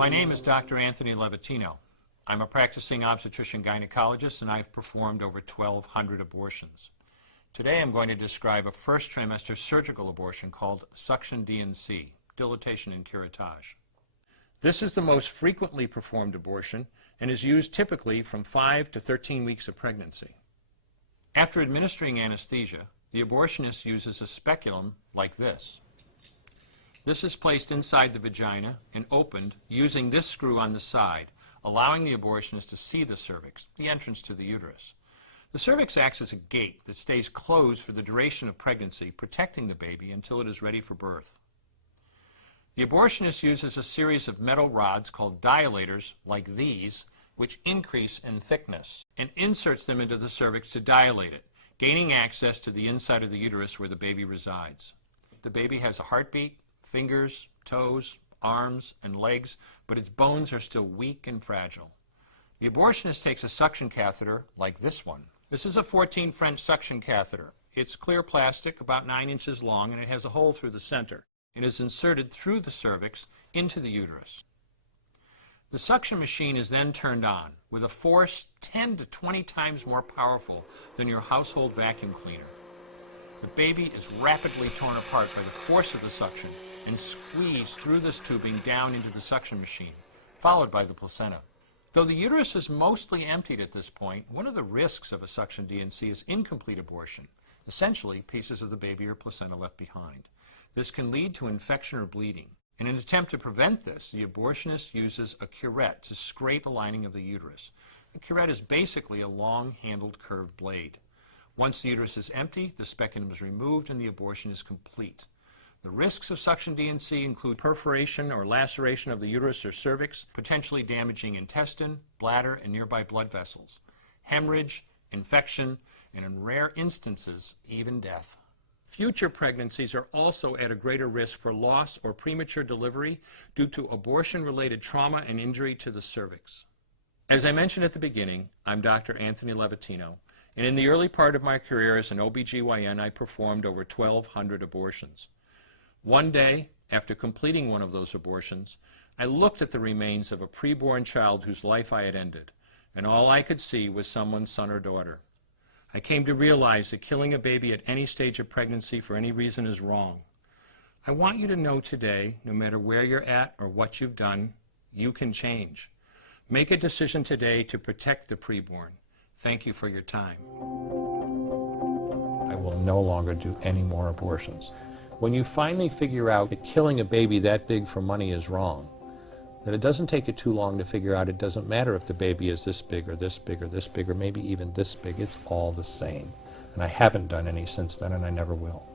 My name is Dr. Anthony Levatino. I'm a practicing obstetrician-gynecologist and I've performed over 1,200 abortions. Today I'm going to describe a first trimester surgical abortion called suction D&C, dilatation and curettage. This is the most frequently performed abortion and is used typically from 5 to 13 weeks of pregnancy. After administering anesthesia, the abortionist uses a speculum like this. This is placed inside the vagina and opened using this screw on the side, allowing the abortionist to see the cervix, the entrance to the uterus. The cervix acts as a gate that stays closed for the duration of pregnancy, protecting the baby until it is ready for birth. The abortionist uses a series of metal rods called dilators, like these, which increase in thickness, and inserts them into the cervix to dilate it, gaining access to the inside of the uterus where the baby resides. The baby has a heartbeat, fingers, toes, arms, and legs, but its bones are still weak and fragile. The abortionist takes a suction catheter like this one. This is a 14 French suction catheter. It's clear plastic, about 9 inches long, and it has a hole through the center. It is inserted through the cervix into the uterus. The suction machine is then turned on with a force 10 to 20 times more powerful than your household vacuum cleaner. The baby is rapidly torn apart by the force of the suction and squeezed through this tubing down into the suction machine, followed by the placenta. Though the uterus is mostly emptied at this point, one of the risks of a suction D&C is incomplete abortion, essentially pieces of the baby or placenta left behind. This can lead to infection or bleeding. In an attempt to prevent this, the abortionist uses a curette to scrape a lining of the uterus. The curette is basically a long-handled curved blade. Once the uterus is empty, the speculum is removed and the abortion is complete. The risks of suction D&C include perforation or laceration of the uterus or cervix, potentially damaging intestine, bladder, and nearby blood vessels, hemorrhage, infection, and in rare instances, even death. Future pregnancies are also at a greater risk for loss or premature delivery due to abortion-related trauma and injury to the cervix. As I mentioned at the beginning, I'm Dr. Anthony Levatino, and in the early part of my career as an OBGYN, I performed over 1,200 abortions. One day, after completing one of those abortions, I looked at the remains of a preborn child whose life I had ended, and all I could see was someone's son or daughter. I came to realize that killing a baby at any stage of pregnancy for any reason is wrong. I want you to know today, no matter where you're at or what you've done, you can change. Make a decision today to protect the preborn. Thank you for your time. I will no longer do any more abortions. When you finally figure out that killing a baby that big for money is wrong, that it doesn't take you too long to figure out it doesn't matter if the baby is this big or this big or this big or maybe even this big, it's all the same. And I haven't done any since then and I never will.